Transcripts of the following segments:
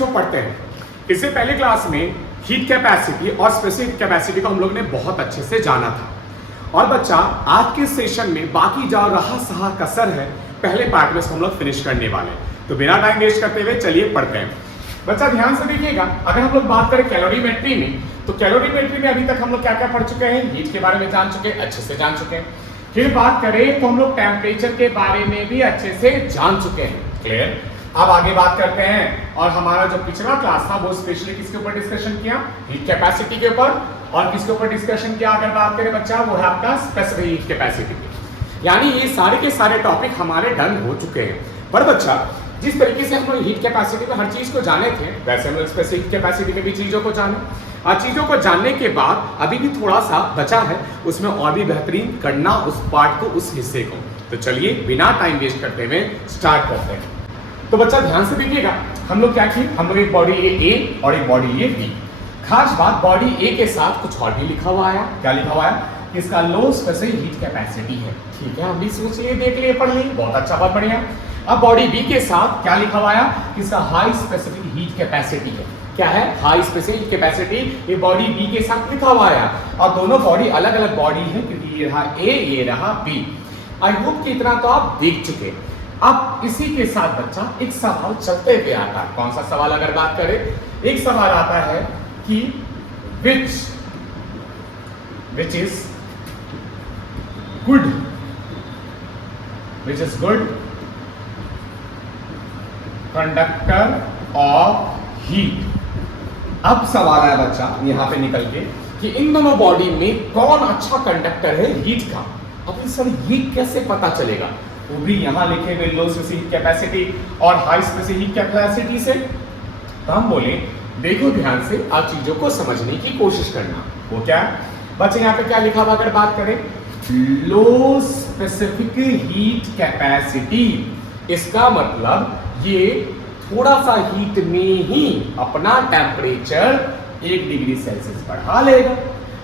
बच्चों पढ़ते हैं। इससे पहले क्लास में हीट कैपेसिटी और स्पेसिफिक कैपेसिटी को हम लोग ने बहुत अच्छे से जाना था। और बच्चा आज के सेशन में बाकी जो रहा सहा कसर है पहले पार्ट में हम लोग फिनिश करने वाले हैं। तो बिना टाइम वेस्ट करते हुए चलिए पढ़ते हैं। बच्चा ध्यान से देखिएगा, अगर हम लोग बात करें कैलोरीमेट्री में, तो कैलोरीमेट्री में अभी तक हम लोग क्या क्या पढ़ चुके हैं, हीट के बारे में जान चुके हैं, अच्छे से जान चुके हैं। फिर बात करें तो हम लोग टेम्परेचर के बारे में भी अच्छे से जान चुके हैं। क्लियर? अब आगे बात करते हैं, और हमारा जो पिछला क्लास था वो स्पेशली किसके ऊपर डिस्कशन किया, हीट कैपेसिटी के ऊपर। और किसके ऊपर डिस्कशन किया अगर बात करें बच्चा, वो है आपका स्पेसिफिक हीट कैपेसिटी की। यानी ये सारे के सारे टॉपिक हमारे डन हो चुके हैं। पर बच्चा जिस तरीके से हम लोग हीट कैपेसिटी में हर चीज को जाने थे, वैसे हम लोग स्पेसिफिक कैपेसिटी में भी चीजों को जाने। और चीजों को जानने के बाद अभी भी थोड़ा सा बचा है, उसमें और भी बेहतरीन करना उस पार्ट को, उस हिस्से को। तो चलिए बिना टाइम वेस्ट करते हुए स्टार्ट करते हैं। तो बच्चा ध्यान से देखिएगा, हम लोग क्या किए, हम लोग एक बॉडी ए और एक बॉडी ए बी। खास बात, बॉडी ए के साथ कुछ और भी लिखा हुआ आया। क्या लिखा हुआ है? इसका लो स्पेसिफिक हीट कैपेसिटी है। ठीक है, हम भी सोच लिए, देख लिए, पढ़ लिए, बहुत अच्छा, बहुत बढ़िया। अब बॉडी बी के साथ क्या लिखा हुआ है, इसका हाई स्पेसिफिक हीट कैपेसिटी है। क्या है? High specific heat capacity. ये बॉडी बी के साथ लिखा हुआ है, और दोनों बॉडी अलग अलग बॉडी है, क्योंकि ये रहा ए, ये रहा बी। आई होप कि इतना तो आप देख चुके। अब इसी के साथ बच्चा एक सवाल चलते हुए आता है। कौन सा सवाल अगर बात करें, एक सवाल आता है कि which is good conductor of heat। अब सवाल है बच्चा यहां पे निकल के कि इन दोनों बॉडी में कौन अच्छा कंडक्टर है हीट का। अब सर ये कैसे पता चलेगा, वो भी यहां लिखे हुए लो स्पेसिफिक कैपेसिटी और हाई स्पेसिफिक हीट कैपेसिटी से। तो हम बोले देखो ध्यान से, आप चीजों को समझने की कोशिश करना। वो क्या बच्चे यहाँ पे क्या लिखा हुआ अगर बात करें, लो स्पेसिफिक हीट कैपेसिटी। इसका मतलब ये थोड़ा सा हीट में ही अपना टेम्परेचर 1 डिग्री सेल्सियस बढ़ा लेगा।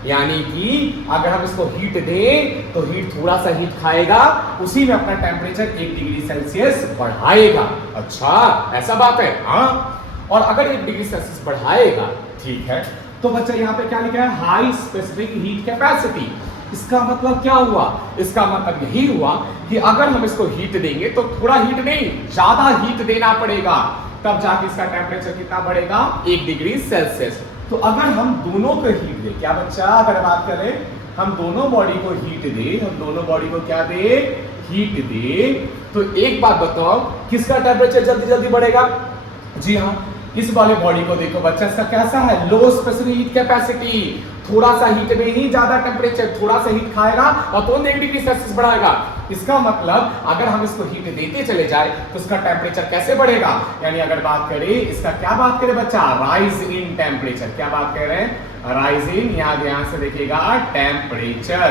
यानी कि अगर हम इसको हीट दें तो हीट थोड़ा सा हीट खाएगा, उसी में अपना टेम्परेचर 1 डिग्री सेल्सियस बढ़ाएगा। अच्छा, ऐसा बात है? हाँ। और अगर 1 डिग्री सेल्सियस बढ़ाएगा, ठीक है, तो बच्चा यहाँ पे क्या लिखा है, हाई स्पेसिफिक हीट कैपेसिटी। इसका मतलब क्या हुआ? इसका मतलब यही हुआ कि अगर हम इसको हीट देंगे तो थोड़ा हीट नहीं, ज्यादा हीट देना पड़ेगा, तब जाके इसका टेम्परेचर कितना बढ़ेगा, 1 डिग्री सेल्सियस। तो अगर हम दोनों को हीट दें, क्या बच्चा अगर बात करें, हम दोनों बॉडी को हीट दें, हम दोनों बॉडी को क्या दे, हीट दे, तो एक बात बताओ, किसका टेम्परेचर जल्दी जल्दी बढ़ेगा? जी हाँ, इस वाले बॉडी को देखो बच्चा, इसका कैसा है, लो स्पेसिफिक हीट कैपेसिटी। थोड़ा सा हीट में ही ज्यादा टेम्परेचर, थोड़ा सा हीट खाएगा और तो 1 डिग्री सेल्सियस बढ़ाएगा। इसका मतलब अगर हम इसको हीट देते चले जाए तो इसका टेम्परेचर कैसे बढ़ेगा? यानी अगर बात करें इसका, क्या बात करें बच्चा, राइज इन टेम्परेचर। क्या बात कर रहे हैं, राइज इन, यहां ध्यान से देखिएगा, टेम्परेचर।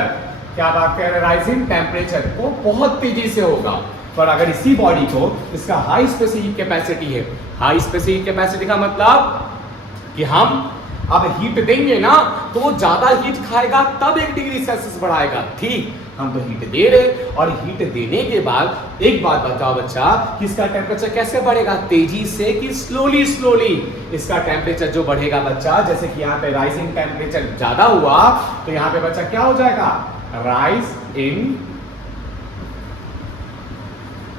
क्या बात कर रहे हैं, राइज इन टेम्परेचर, वो बहुत तेजी से होगा। पर अगर इसी बॉडी को, इसका हाई स्पेसिफिक कैपेसिटी है, हाई स्पेसिफिक कैपेसिटी का मतलब कि हम अब हीट देंगे ना तो वो ज्यादा हीट खाएगा, तब 1 डिग्री सेल्सियस बढ़ाएगा। ठीक, हम तो हीट दे रहे, और हीट देने के बाद एक बात बताओ बच्चा कि इसका टेम्परेचर कैसे बढ़ेगा, तेजी से कि स्लोली स्लोली? इसका टेम्परेचर जो बढ़ेगा बच्चा, जैसे कि यहाँ पे राइजिंग टेम्परेचर ज्यादा हुआ, तो यहाँ पे बच्चा क्या हो जाएगा, राइज इन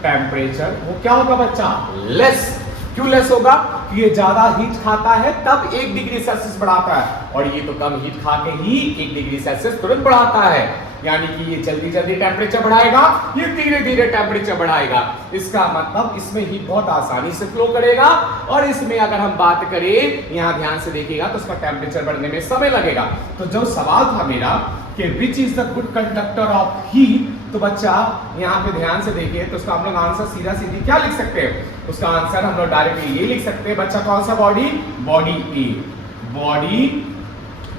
टेम्परेचर। वो क्या होगा बच्चा, लेस। क्यों लेस होगा? कि ये ज्यादा हीट खाता है तब 1 डिग्री सेल्सियस बढ़ाता है, और ये तो कम हीट खा के ही 1 डिग्री सेल्सियस तुरंत बढ़ाता है। यानी कि ये जल्दी जल्दी टेम्परेचर बढ़ाएगा, ये धीरे धीरे टेम्परेचर बढ़ाएगा। इसका मतलब इसमें हीट बहुत आसानी से फ्लो करेगा, और इसमें अगर हम बात करें, यहां ध्यान से देखिएगा, तो इसका टेम्परेचर बढ़ने में समय लगेगा। तो जो सवाल था मेरा कि which is the good conductor of heat, तो बच्चा यहाँ पे ध्यान से देखिए, तो उसका हम लोग आंसर सीधा सीधी क्या लिख सकते हैं, उसका आंसर हम लोग डायरेक्टली ये लिख सकते हैं बच्चा, कौन सा बॉडी, बॉडी ए, बॉडी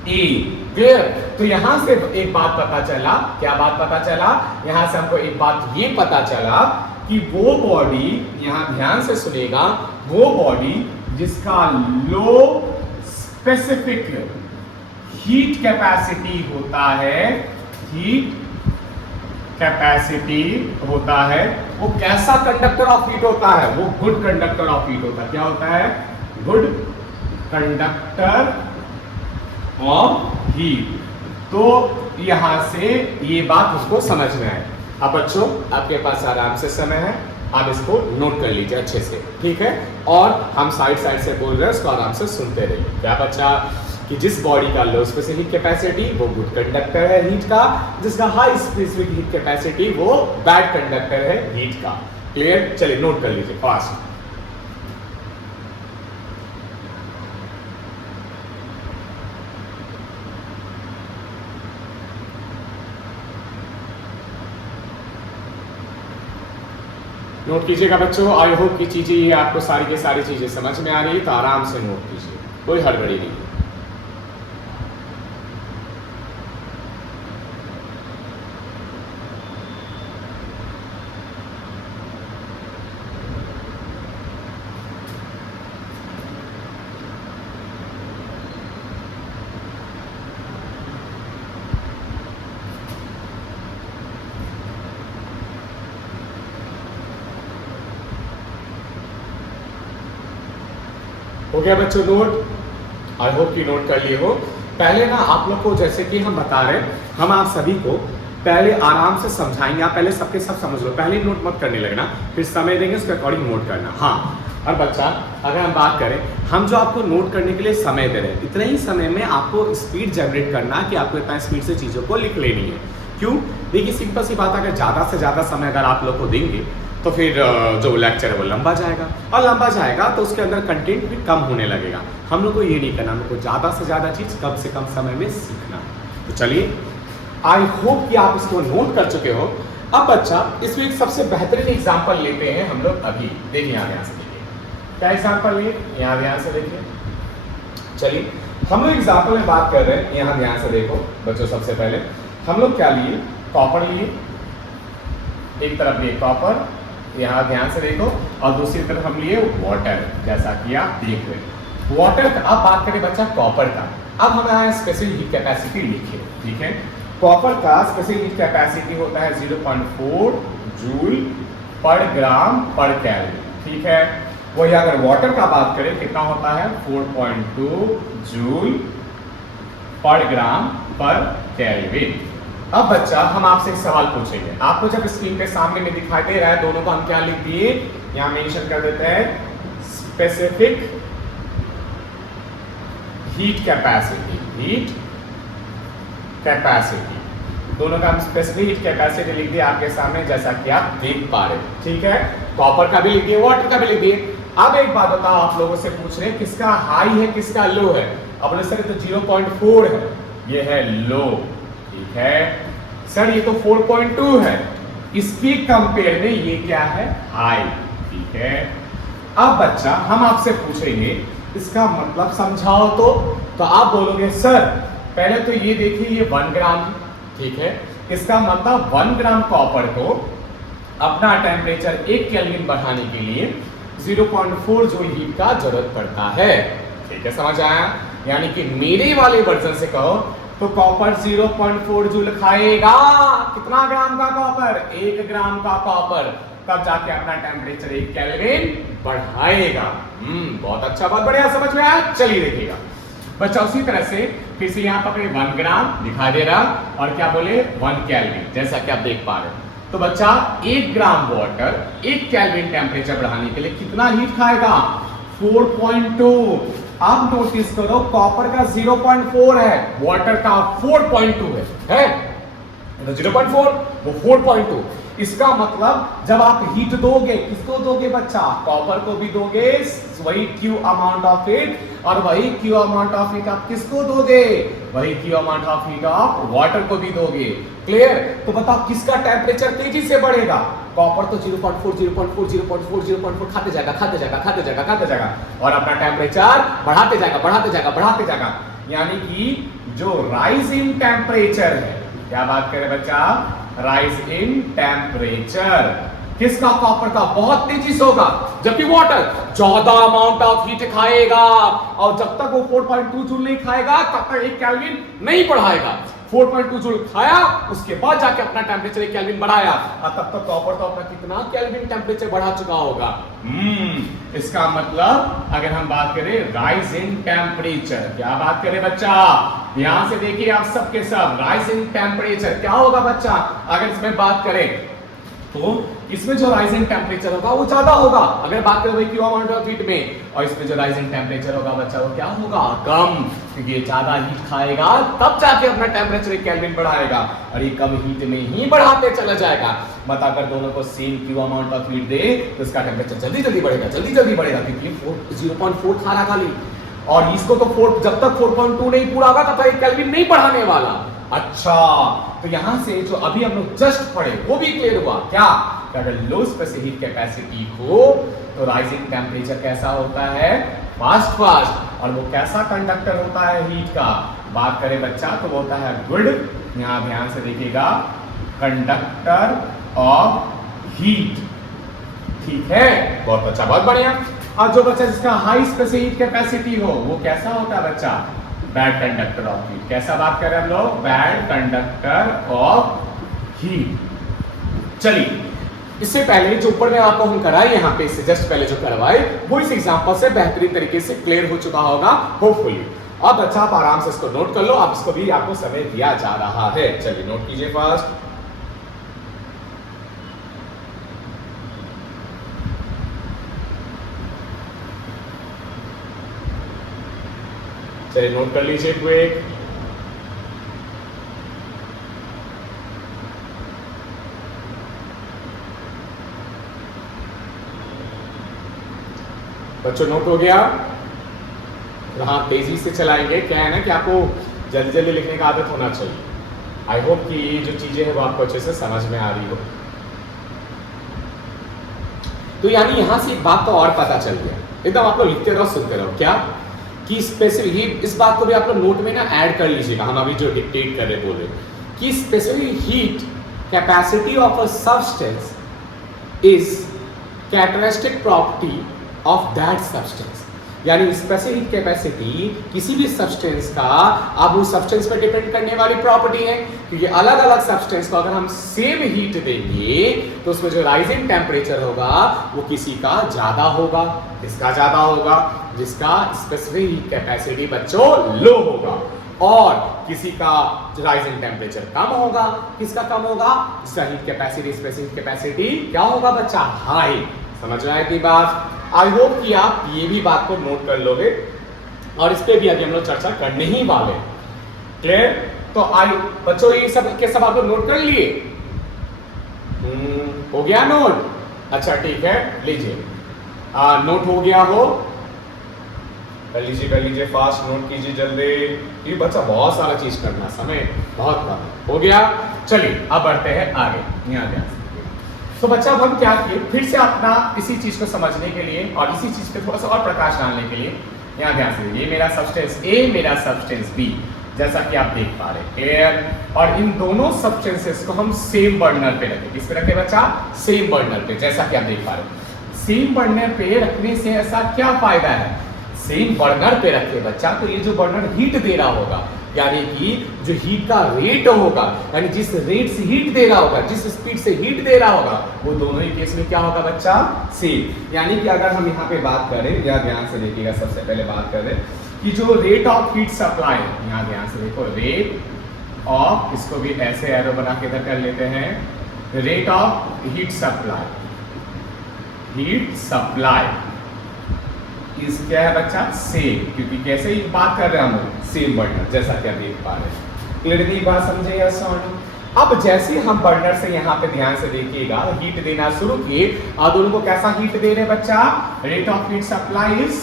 ए। क्लियर? तो यहां से एक बात पता चला, क्या बात पता चला, यहां से हमको एक बात ये पता चला कि वो बॉडी, यहां ध्यान से सुनेगा, वो बॉडी जिसका लो स्पेसिफिक हीट कैपेसिटी होता है, हीट कैपेसिटी होता है, वो कैसा कंडक्टर ऑफ हीट होता है, वो गुड कंडक्टर ऑफ हीट होता है। क्या होता है, गुड कंडक्टर ऑफ हीट। तो यहां से ये बात उसको समझ में आए। अब बच्चों आपके पास आराम से समय है, आप इसको नोट कर लीजिए अच्छे से, ठीक है। और हम साइड साइड से बोल रहे हैं, उसको आराम से सुनते रहिए। क्या बच्चा कि जिस बॉडी का लो स्पेसिफिक कैपेसिटी वो गुड कंडक्टर है हीट का, जिसका हाई स्पेसिफिक हीट कैपेसिटी वो बैड कंडक्टर है हीट का। क्लियर? चलिए नोट कर लीजिए फास्ट। नोट कीजिएगा बच्चों। आई होप की चीजें ये आपको सारी की सारी चीजें समझ में आ रही है, तो आराम से नोट कीजिए, कोई हड़बड़ी नहीं। हो गया बच्चों नोट? आई होप कि नोट कर लिए हो। पहले ना आप लोग को जैसे कि हम बता रहे, हम आप सभी को पहले आराम से समझाएंगे। आप पहले सबके सब समझ लो, पहले नोट मत करने लगना, फिर समय देंगे उसके अकॉर्डिंग नोट करना। हाँ, और बच्चा अगर हम बात करें, हम जो आपको नोट करने के लिए समय दे रहे हैं, इतने ही समय में आपको स्पीड जनरेट करना कि आपको इतना स्पीड से चीज़ों को लिख लेनी है। क्यों? देखिए सिंपल सी बात, अगर ज़्यादा से ज़्यादा समय अगर आप लोग को देंगे तो फिर जो लेक्चर है वो लंबा जाएगा, और लंबा जाएगा तो उसके अंदर कंटेंट भी कम होने लगेगा। हम लोग को ये नहीं करना, हम लोग को ज़्यादा से ज़्यादा चीज़ कम से कम समय में सीखना। तो चलिए, आई होप कि आप इसको नोट कर चुके हो। अब बच्चा इसमें एक सबसे बेहतरीन एग्जाम्पल लेते हैं हम लोग अभी। देखिए यहाँ से देखिए, क्या एग्जाम्पल लिए, यहाँ से देखिए। चलिए हम लोग एग्जाम्पल में बात कर रहे हैं, यहाँ ध्यान से देखो बच्चों। सबसे पहले हम लोग क्या लिए, कॉपर लिए, एक तरफ लिए कॉपर, यहाँ ध्यान से देखो, और दूसरी तरफ हम लिए वाटर, जैसा कि आप देख रहे हैं। वाटर का अब बात करें बच्चा कॉपर का। अब हमारा स्पेसिफिक हीट कैपेसिटी लिखे, ठीक है। कॉपर का स्पेसिफिक हीट कैपेसिटी होता है 0.4 जूल पर ग्राम पर कैलोरी, ठीक है। वही अगर वाटर का बात करें कितना होता है, 4.2 जूल पर ग्राम पर कैलोरी। अब बच्चा हम आपसे एक सवाल पूछेंगे, आपको जब स्क्रीन पे सामने में दिखाई दे रहा है, दोनों को हम क्या लिख दिए, यहां मेंशन कर देते हैं specific heat capacity, heat capacity, दोनों का हम स्पेसिफिक हीट कैपेसिटी लिख दिए आपके सामने, जैसा कि आप देख पा रहे हैं, ठीक है। कॉपर का भी लिख दिए, वाटर का भी लिख दिए। अब एक बात बताओ, आप लोगों से पूछ रहे हैं किसका हाई है किसका लो है। अब सर तो 0.4 है, ये है लो, ठीक है। सर ये तो 4.2 है, इसके कंपेयर में ये क्या है, हाई, ठीक है। अब बच्चा हम आपसे पूछेंगे इसका मतलब समझाओ, तो आप बोलोगे सर पहले तो ये देखिए ये 1 ग्राम, ठीक है। इसका मतलब 1 ग्राम कॉपर को अपना टेम्परेचर 1 केल्विन बढ़ाने के लिए 0.4 जूल हीट का जरूरत पड़ता है, ठीक है। समझ आया? यानी कि मेरे वाले वर्जन से कहो तो कॉपर 0.4 जूल खाएगा। कितना ग्राम का कॉपर, 1 ग्राम का कॉपर, तब जाके अपना टेम्परेचर 1 केल्विन बढ़ाएगा। बहुत अच्छा, बहुत बढ़िया, समझ में आया। चलिए देखिएगा बच्चा, उसी तरह से फिर से यहाँ पकड़े 1 ग्राम दिखा दे रहा, और क्या बोले 1 केल्विन, जैसा कि आप देख पा रहे हैं। तो बच्चा 1 ग्राम वाटर 1 केल्विन टेम्परेचर बढ़ाने के लिए कितना हीट खाएगा, 4.2। अब नोटिस करो कॉपर का 0.4 है, वाटर का 4.2 है? 0.4 वो 4.2। इसका मतलब जब आप हीट दोगे, किसको दोगे बच्चा, कॉपर को भी दोगे वही क्यू अमाउंट ऑफ हीट, और वही क्यू अमाउंट ऑफ हीट आप किसको दोगे, वही क्यू अमाउंट ऑफ हीट आप वाटर को भी दोगे। क्लियर? तो बताओ किसका टेम्परेचर तेजी से बढ़ेगा, कॉपर तो 0.4 खाते जाएगा और अपना टेम्परेचर बढ़ाते जाएगा। यानी कि जो राइज इन टेम्परेचर है, क्या बात करें बच्चा, राइज इन टेम्परेचर किसका, कॉपर का बहुत तेजी से होगा, जबकि वाटर ज्यादा अमाउंट ऑफ हीट खाएगा, और जब तक वो 4.2 जूल नहीं खाएगा तब तक 1 केल्विन नहीं बढ़ाएगा। 4.2 जूल खाया, उसके बाद जाके अपना टेम्परेचर 1 केल्विन बढ़ाया, और तब तक कॉपर तो अपना कितना केल्विन टेम्परेचर बढ़ा चुका होगा। इसका मतलब अगर हम बात करें राइज इन टेम्परेचर, क्या बात करें बच्चा, यहां से देखिए आप सबके सब, राइज इन टेम्परेचर क्या होगा बच्चा, अगर इसमें बात करें तो इसमें जो राइजिंग टेम्परेचर होगा वो ज्यादा होगा, अगर बात करें भाई क्यू अमाउंट ऑफ हीट में, और इसमें जो राइजिंग टेम्परेचर होगा बच्चा वो क्या होगा, कम, क्योंकि ये ज्यादा हीट खाएगा तब जाके अपना टेम्परेचर 1 केल्विन बढ़ाएगा, और ये कम हीट में ही बढ़ाते चला जाएगा। मत अगर दोनों को same Q amount of heat दे तो इसका टेम्परेचर जल्दी जल्दी बढ़ेगा, जल्दी जल्दी बढ़ेगा, क्योंकि 0.4 खा रहा खाली, और इसको तो 4, जब तक 4.2 नहीं पूरा होगा तब तक 1 केल्विन नहीं बढ़ाने वाला। अच्छा, तो यहां से जो अभी हम लोग जस्ट पढ़े वो भी क्लियर हुआ क्या, अगर लो स्पेसिफिक कैपेसिटी हो तो राइजिंग टेम्परेचर कैसा होता है, फास्ट, और वो कैसा कंडक्टर होता है हीट का, बात करें बच्चा तो वो होता है गुड, यहां ध्यान से देखिएगा, कंडक्टर ऑफ हीट, ठीक है, बहुत अच्छा, बहुत बढ़िया। और जो बच्चा जिसका हाई स्पेसिफिक कैपेसिटी हो वो कैसा होता है बच्चा, बैड कंडक्टर ऑफ हीट, कैसा बात कर रहे हैं हम लोग, बैड कंडक्टर ऑफ हीट। चलिए, इससे पहले जो ऊपर में आपको हम कराए यहाँ पे, इससे जस्ट पहले जो करवाए वो इस एग्जांपल से बेहतरीन तरीके से क्लियर हो चुका होगा होपफुली। अब अच्छा आप आराम से इसको नोट कर लो, आप इसको भी आपको समय दिया जा रहा है, चलिए नोट कीजिए फास्ट। चलिए नोट कर लीजिए क्विक। बच्चों नोट हो गया, हाँ तेजी से चलाएंगे, क्या है ना कि आपको जल्दी जल्दी लिखने का आदत होना चाहिए। आई होप कि ये जो चीजें हैं वो आपको अच्छे से समझ में आ रही हो। तो यानी यहां से एक बात तो और पता चल गया, एकदम आप लोग लिखते रहो सुनते रहो, क्या कि स्पेसिफिक, इस बात को भी आप लोग नोट में ना ऐड कर लीजिएगा, हम अभी जो डिक्टेट कर रहे बोले कि specific heat capacity of a substance is characteristic property of that substance, यानी स्पेसिफिक कैपेसिटी किसी भी सब्सटेंस का अब उस सब्सटेंस पर डिपेंड करने वाली प्रॉपर्टी है, क्योंकि अलग अलग सब्सटेंस को अगर हम सेम हीट देंगे तो उसमें जो राइजिंग टेम्परेचर होगा वो किसी का ज्यादा होगा, किसका ज्यादा होगा, जिसका स्पेसिफिक हीट कैपेसिटी बच्चों लो होगा, और किसी का राइजिंग टेम्परेचर कम होगा, किसका कम होगा, जिसका हीट कैपेसिटी स्पेसिफिक कैपेसिटी क्या होगा बच्चा, हाई। समझ में आएगी बात, आई होप कि आप ये भी बात को नोट कर लोगे, और इस पे भी अभी हम लोग चर्चा करने ही वाले, क्लियर। तो आई बच्चों ये सब के सब आप लोग नोट कर लिए, हो गया नोट, अच्छा ठीक है, लीजिए नोट हो गया हो, कर लीजिए फास्ट, नोट कीजिए जल्दी, ये बच्चा बहुत सारा चीज करना, समय बहुत कम हो गया। चलिए अब बढ़ते हैं आगे, यहाँ ध्यान। तो बच्चा अब हम क्या किए, फिर से अपना इसी चीज को समझने के लिए और इसी चीज पे थोड़ा सा और प्रकाश डालने के लिए, यहाँ ध्यान से, ये मेरा सब्सटेंस ए, मेरा सब्सटेंस बी, जैसा कि आप देख पा रहे हैं, क्लियर। और इन दोनों सब्सटेंसेस को हम सेम बर्नर पे रखें, किस पे रखें बच्चा, सेम बर्नर पे, जैसा कि आप देख पा रहे हैं। सेम बर्नर पे रखने से ऐसा क्या फायदा है, सेम बर्नर पे रखे बच्चा, तो ये जो बर्नर हीट दे रहा होगा, यानी कि जो हीट का रेट होगा, यानी जिस रेट से हीट दे रहा होगा, जिस स्पीड से हीट दे रहा होगा, वो दोनों ही केस में क्या होगा बच्चा, सेम। यानी कि अगर हम यहाँ पे बात करें, या ध्यान से देखिएगा, सबसे पहले बात करें कि जो रेट ऑफ हीट सप्लाई, यहाँ ध्यान से देखो, रेट ऑफ, इसको भी ऐसे एरो बना के इधर कर लेते हैं, rate of heat supply, heat supply इस क्या है बच्चा, सेम, क्योंकि कैसे ही बात कर रहे हैं हम लोग, सेम बर्नर, जैसा कि आप देख पा रहे हैं, क्लियरली बात समझे या सॉरी। अब जैसे हम बर्नर से यहाँ पे ध्यान से देखिएगा हीट देना शुरू किए, और दोनों को कैसा हीट दे रहे हैं बच्चा, rate of heat supply is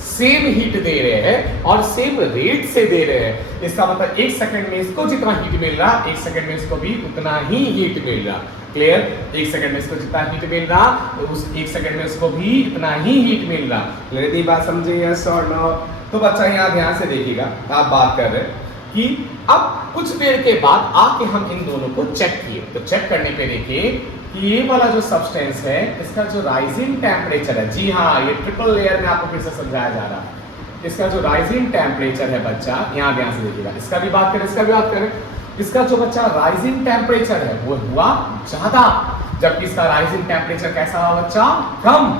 same heat दे रहे हैं और सेम रेट से दे रहे हैं। इसका मतलब 1 सेकंड में इसको जितना हीट मिल रहा, 1 सेकंड में इसको भी उतना ही हीट मिल रहा, क्लियर। 1 सेकंड में इसको जितना हीट मिल रहा, उस 1 सेकंड में इसको भी इतना ही हीट मिल रहा, क्लियर बात समझे, यस और नो। तो बच्चा यहाँ ध्यान से देखिएगा, आप बात कर रहे हैं कि अब कुछ देर के बाद आके हम इन दोनों को चेक किए, तो चेक करने पे देखिए कि ये वाला जो सब्सटेंस है, इसका जो राइजिंग टेम्परेचर है, जी हाँ, ये ट्रिपल लेयर में आपको फिर से समझाया जा रहा है, इसका जो राइजिंग टेम्परेचर है बच्चा, यहाँ ध्यान से देखिएगा, इसका भी बात करें, इसका भी बात करें, इसका जो बच्चा राइजिंग टेम्परेचर है वो हुआ ज्यादा, जबकि इसका राइजिंग टेम्परेचर कैसा हुआ बच्चा, कम।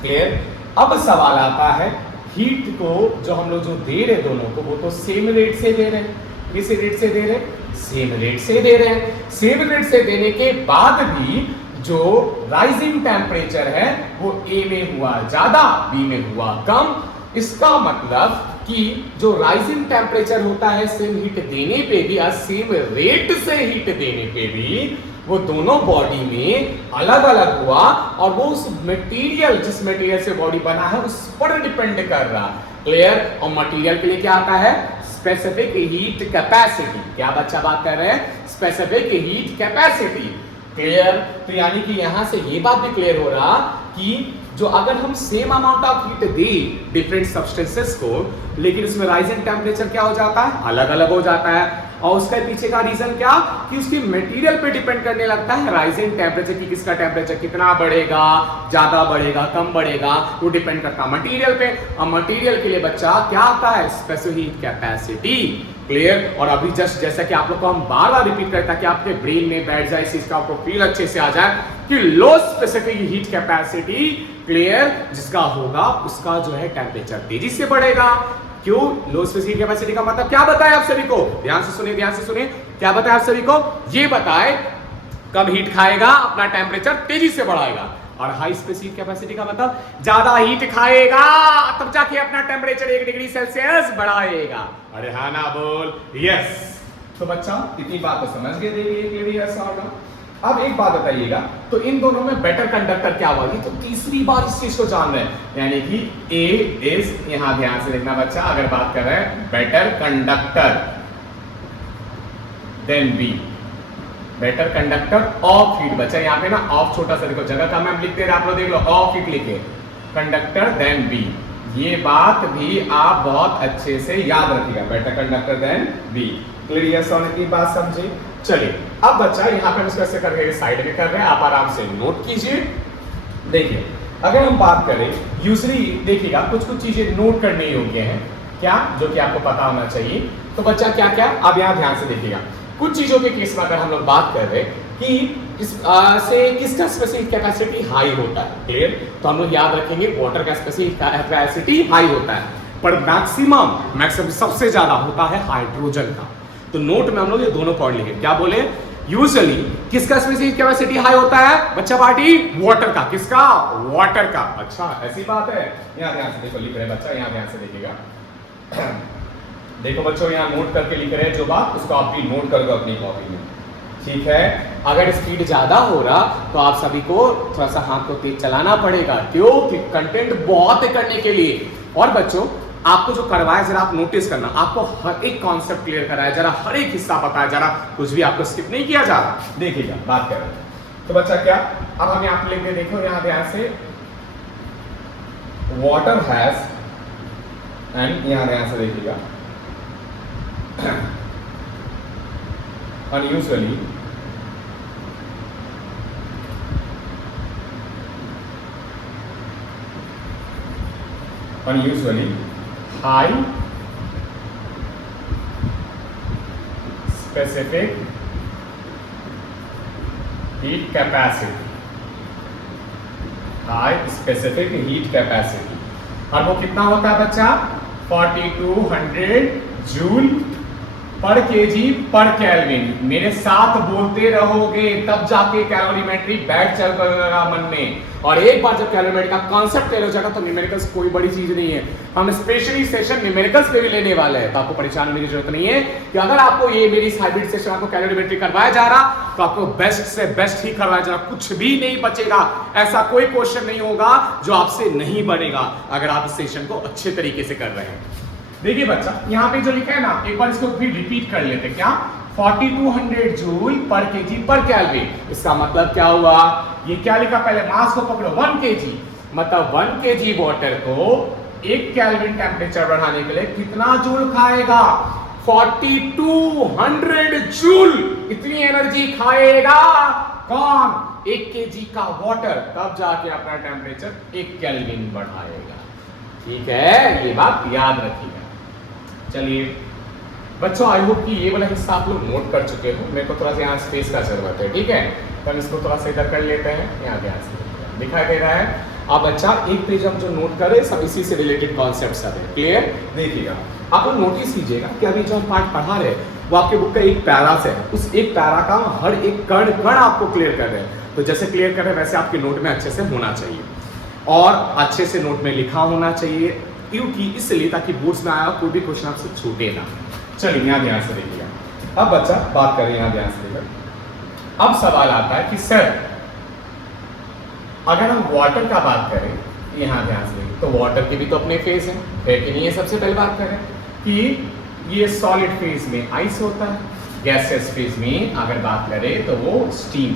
क्लियर। अब सवाल आता है हीट को जो हम लोग जो दे रहे दोनों को, वो तो सेम रेट से दे रहे हैं। किस रेट से दे रहे हैं? सेम रेट से दे रहे हैं। सेम रेट से देने के बाद भी जो राइजिंग टेम्परेचर है वो ए में हुआ ज्यादा, बी में हुआ कम। इसका मतलब कि जो राइजिंग टेम्परेचर होता है सेम हीट देने पे भी और सेम रेट से हीट देने पे भी वो दोनों बॉडी में अलग अलग हुआ, और वो उस मटेरियल, जिस मटेरियल से बॉडी बना है उस पर डिपेंड कर रहा। क्लियर। और मटेरियल के लिए क्या आता है? Specific heat capacity. क्या बच्चा बात कर रहे हैं? Specific heat capacity. क्लियर। तो यानी कि यहां से ये बात भी क्लियर हो रहा कि जो अगर हम same amount of heat they different substances को, लेकिन उसमें राइजिंग टेम्परेचर क्या हो जाता है? अलग अलग हो जाता है। और उसके पीछे का रीजन क्या? कि उसकी मटेरियल पे डिपेंड करने लगता है राइजिंग टेम्परेचर की, किसका टेम्परेचर कितना बढ़ेगा, ज्यादा बढ़ेगा, कम बढ़ेगा, वो डिपेंड करता है मटेरियल पे। और मटेरियल के लिए बच्चा क्या आता है? Specific heat capacity. क्लियर। और अभी जस्ट जैसा कि आप लोग को हम बार बार रिपीट करते हैं कि आपके ब्रेन में बैठ जाए, इस चीज का आपको फील अच्छे से आ जाए कि लो स्पेसिफिक हीट कैपेसिटी, क्लियर, जिसका होगा उसका जो है टेम्परेचर तेजी से बढ़ेगा। क्यों? लो स्पेसिफिक कैपेसिटी का मतलब क्या बताया आप सभी को? ध्यान से सुनिए, ध्यान से सुनिए। क्या बताया आप सभी को? ये बताए कम हीट खाएगा अपना टेम्परेचर तेजी से बढ़ाएगा, और हाई स्पेसिफिक कैपेसिटी का मतलब ज्यादा हीट खाएगा तब जाके अपना टेम्परेचर 1 डिग्री सेल्सियस बढ़ाएगा। अरे हाँ ना बोल? यस। तो बच्चा इतनी बात तो समझ गए, देखिए ऐसा होगा। अब एक बात बताइएगा, तो इन दोनों में बेटर कंडक्टर क्या हुआ? तो तीसरी बार इस चीज को जान रहे हैं, यानी कि ए इज, यहां ध्यान से देखना बच्चा, अगर बात कर रहे हैं better conductor than B, better conductor of heat. बच्चा यहाँ पे ना ऑफ छोटा सा देखो, जगह का मैम लिखते रहे आप लोग, देख लो ऑफ हीट लिखे, कंडक्टर देन बी। ये बात भी आप बहुत अच्छे से याद रखिएगा, better conductor than B. Clear होने की बात समझे? चलिए अब बच्चा यहाँ पे हम इसको करके साइड में कर रहे हैं, आप आराम से नोट कीजिए। देखिए अगर हम बात करें यूजली, देखिएगा कुछ कुछ चीजें नोट करने योग्य हैं क्या, जो कि आपको पता होना चाहिए। तो बच्चा क्या क्या, अब यहाँ ध्यान से देखिएगा, कुछ चीजों के केस में अगर हम लोग बात कर रहे हैं कि से किसका स्पेसिफिक कैपेसिटी हाई होता है। क्लियर। तो हम लोग याद रखेंगे वाटर का स्पेसिफिक कैपेसिटी हाई होता है, पर मैक्सिमम सबसे ज्यादा होता है हाइड्रोजन का। तो नोट में हम लोग ये दोनों पॉइंट लिखे। क्या बोले? यूजुअली किसका स्पेसिफिक कैपेसिटी हाई होता है बच्चा पार्टी? वाटर का। किसका? वाटर का। अच्छा ऐसी बात है, यहाँ ध्यान से देखो, लिख रहे बच्चा, यहाँ ध्यान से देखिएगा। देखो बच्चों यहाँ नोट करके लिख रहे हैं जो बात, उसको आप भी नोट कर दो अपनी कॉपी में, ठीक है। अगर स्पीड ज्यादा हो रहा तो आप सभी को थोड़ा सा हाथ को तेज चलाना पड़ेगा, क्यों? कि कंटेंट बहुत है करने के लिए। और बच्चों आपको जो करवाया जरा आप नोटिस करना, आपको हर एक कॉन्सेप्ट क्लियर कराया, जरा हर एक हिस्सा बताया, जरा कुछ भी आपको स्किप नहीं किया जा रहा। देखिएगा बात कर रहे हैं तो बच्चा क्या, अब हम यहाँ पे लिख दे, देखो यहाँ ध्यान से, वाटर हैज, एंड यहाँ ध्यान से देखिएगा, unusually high specific heat capacity, high specific heat capacity। और वो कितना होता है बच्चा? 4200 joule per kg per kelvin. मेरे साथ बोलते रहोगे तब जाके कैलोरीमेट्री बैठ चलेगा मन में, और एक बार जब कैलोरीमेट्री का कॉन्सेप्ट क्लियर हो जाएगा तो न्यूमेरिकल्स कोई बड़ी चीज नहीं है। हम स्पेशली सेशन न्यूमेरिकल्स पे भी लेने वाले हैं, तो आपको परेशान होने की जरूरत नहीं है कि अगर आपको ये मेरी हाइब्रिड सेशन आपको कैलोरीमेट्री करवाया जा रहा तो आपको बेस्ट से बेस्ट ही करवाया जा रहा, कुछ भी नहीं बचेगा। ऐसा कोई क्वेश्चन नहीं होगा जो आपसे नहीं बनेगा अगर आप इस सेशन को अच्छे तरीके से कर रहे हैं। देखिए बच्चा यहाँ पे जो लिखा है ना, एक बार इसको फिर रिपीट कर लेते हैं। क्या? 4200 joule per kg per kelvin. इसका मतलब क्या हुआ? ये क्या लिखा? पहले मास को पकड़ो, 1 केजी, मतलब 1 केजी वाटर को 1 केल्विन टेम्परेचर बढ़ाने के लिए कितना जूल खाएगा? 4200 जूल। इतनी एनर्जी खाएगा कौन? 1 केजी का वाटर, तब जाके अपना टेम्परेचर 1 केल्विन बढ़ाएगा। ठीक है, ये बात याद रखिएगा। चलिए बच्चों, आई होप कि ये वाला हिस्सा आप लोग नोट कर चुके हो। मेरे को थोड़ा सा यहाँ स्पेस का जरूरत है, ठीक है, तो हम इसको थोड़ा सा इधर कर लेते हैं। यहाँ ध्यान से दिखाई दे रहा है। अब बच्चा एक पेज हम जो नोट करें सब इसी से रिलेटेड कॉन्सेप्ट सब है। क्लियर? देखिएगा, आप लोग नोटिस कीजिएगा कि अभी जो हम पार्ट पढ़ा रहे हैं वो आपके बुक का एक पैरा से है। उस एक पैरा का हर एक कण कण आपको क्लियर कर रहे हैं। तो जैसे क्लियर कर रहे हैं वैसे आपके नोट में अच्छे से होना चाहिए और अच्छे से नोट में लिखा होना चाहिए, क्योंकि इसलिए ताकि बोर्ड्स में आया कोई भी क्वेश्चन आपसे छूटे ना। चलिए यहाँ ध्यान से देखिएगा। अब बच्चा बात करें, यहाँ ध्यान से देखिएगा। अब सवाल आता है कि सर अगर हम वाटर का बात करें, यहाँ ध्यान से देखिए, तो वाटर के भी तो अपने फेज हैं, है कि नहीं? है सबसे पहले बात करें कि ये सॉलिड फेज में आइस होता है, गैसेस फेज में अगर बात करें तो वो स्टीम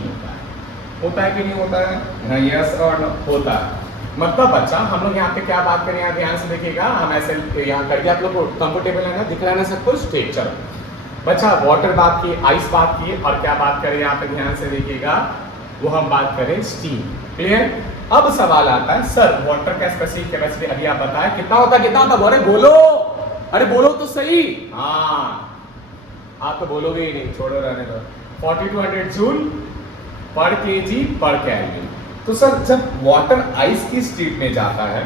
होता है कि नहीं होता है? यस और नो? होता है। मतलब बच्चा हम लोग यहाँ पे क्या बात करें, यहाँ ध्यान से देखिएगा। हम ऐसे यहाँ करके आप लोग को कंफर्टेबल है ना, दिख रहा है ना सब कुछ? ठीक, चलो बच्चा वाटर बात की, आइस बात की, और क्या बात करें यहाँ पे ध्यान से देखिएगा, वो हम बात करें स्टीम। क्लियर? अब सवाल आता है सर वाटर का स्पेसिफिक कैपेसिटी अभी आप बताएं कितना होता है? कितना होता? अरे बोलो, अरे बोलो तो सही। हाँ, आप तो बोलोगे ही नहीं, छोड़ो रहने दो। 4200 joule per kg per kelvin. तो सर जब वाटर आइस की स्टेट में जाता है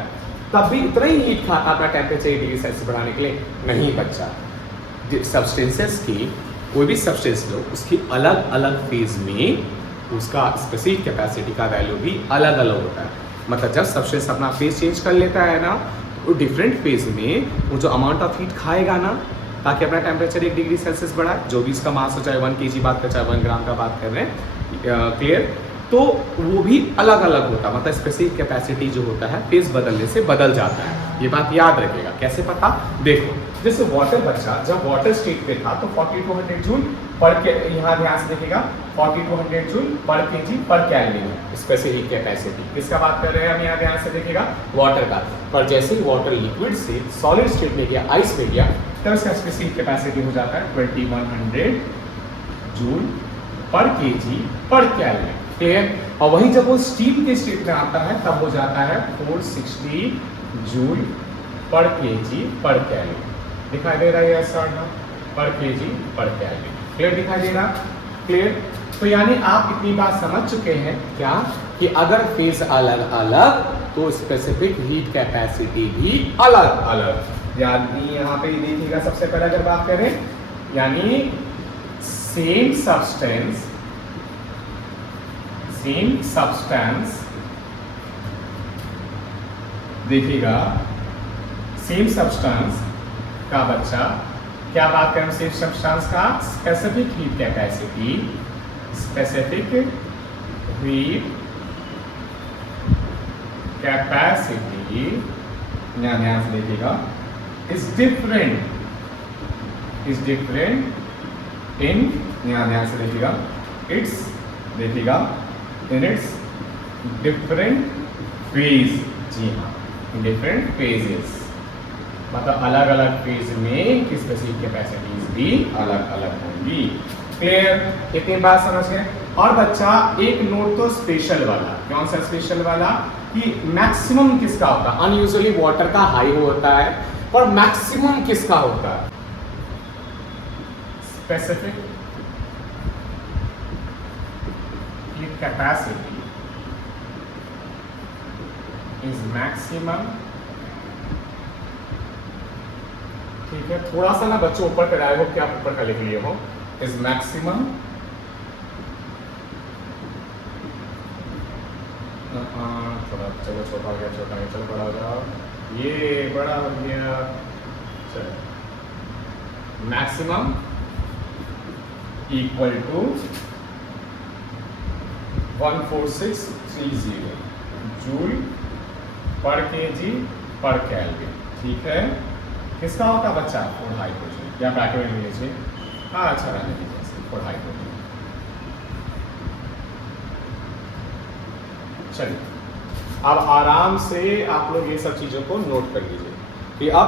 तब भी इतना ही हीट खाता अपना टेम्परेचर 80 डिग्री सेल्सियस बढ़ाने के लिए? नहीं बच्चा, सब्सटेंसेस की कोई भी सब्सटेंस लो उसकी अलग अलग फेज में उसका स्पेसिफिक कैपेसिटी का वैल्यू भी अलग अलग होता है। मतलब जब सब्सटेंस अपना फेज चेंज कर लेता है ना, तो डिफरेंट फेज में वो जो अमाउंट ऑफ हीट खाएगा ना, ताकि अपना टेम्परेचर 1 डिग्री सेल्सियस बढ़ाए, जो भी इसका मास हो, चाहे 1 kg बात करें चाहे 1 ग्राम का बात कर रहे हैं, क्लियर? तो वो भी अलग अलग होता है। मतलब स्पेसिफिक कैपेसिटी जो होता है फेज बदलने से बदल जाता है। ये बात याद रखिएगा। कैसे पता? देखो, जैसे वाटर बच्चा जब वाटर स्टेट पे था तो 4200 जूल पर के, यहाँ ध्यान से देखिएगा, 4200 joule per kg per kelvin है स्पेसिफिक कैपेसिटी। किसका बात कर रहे हैं हम? यहाँ ध्यान से देखिएगा, वाटर का। पर जैसे ही वाटर लिक्विड से सॉलिड स्टेट में गया, आइस में गया, तब इसका स्पेसिफिक कैपेसिटी हो जाता है 2100 joule per kg per kelvin. Clear? और वही जब वो स्टीम के स्टेट में आता है तब हो जाता है 460 joule per kg per kelvin. दिखाई दे रहा है यस और नो? पर केजी पर केल्विन। क्लियर? दिखाई दे रहा? क्लियर? तो यानी आप इतनी बात समझ चुके हैं क्या कि अगर फेज अलग अलग तो स्पेसिफिक हीट कैपेसिटी भी अलग अलग। यानी यहाँ पे देखिएगा, सबसे पहले अगर बात करें, यानी सेम सब्सटेंस देखिएगा, सेम सब्सटेंस का बच्चा क्या बात करें? सेम सब्सटेंस का specific heat capacity, specific heat capacity, ध्यान से देखिएगा, इज डिफरेंट इन, ध्यान से देखिएगा, इट्स देखिएगा इन इट्स डिफरेंट फेज। जी हाँ, डिफरेंट फेजेस, मतलब अलग अलग फेज में की स्पेसिफिक कैपेसिटीज भी अलग अलग होंगी। क्लियर? इतनी बात समझ गए? और बच्चा एक नोट तो स्पेशल वाला, कौन सा स्पेशल वाला? कि मैक्सिमम किसका होता है? अनयूजुअली वाटर का हाई होता है, पर मैक्सिमम किसका होता है? Specific heat capacity is maximum. ठीक है, थोड़ा सा ना बच्चों ऊपर का आएगा, क्या आप ऊपर का लिख लिए हो? इज मैक्सिमम थोड़ा, चलो छोटा हो गया, चलो बड़ा हो जाओ, ये बड़ा हो गया, चलो maximum equal to 14630 joule per kg per kelvin. ठीक है, किसका होता है बच्चा? फॉर हाइड्रोजन, या ब्रैकेट में लीजिए, हाँ अच्छा रहने दीजिए, फॉर हाइड्रोजन। चलिए अब आराम से आप लोग ये सब चीज़ों को नोट कर लीजिए कि अब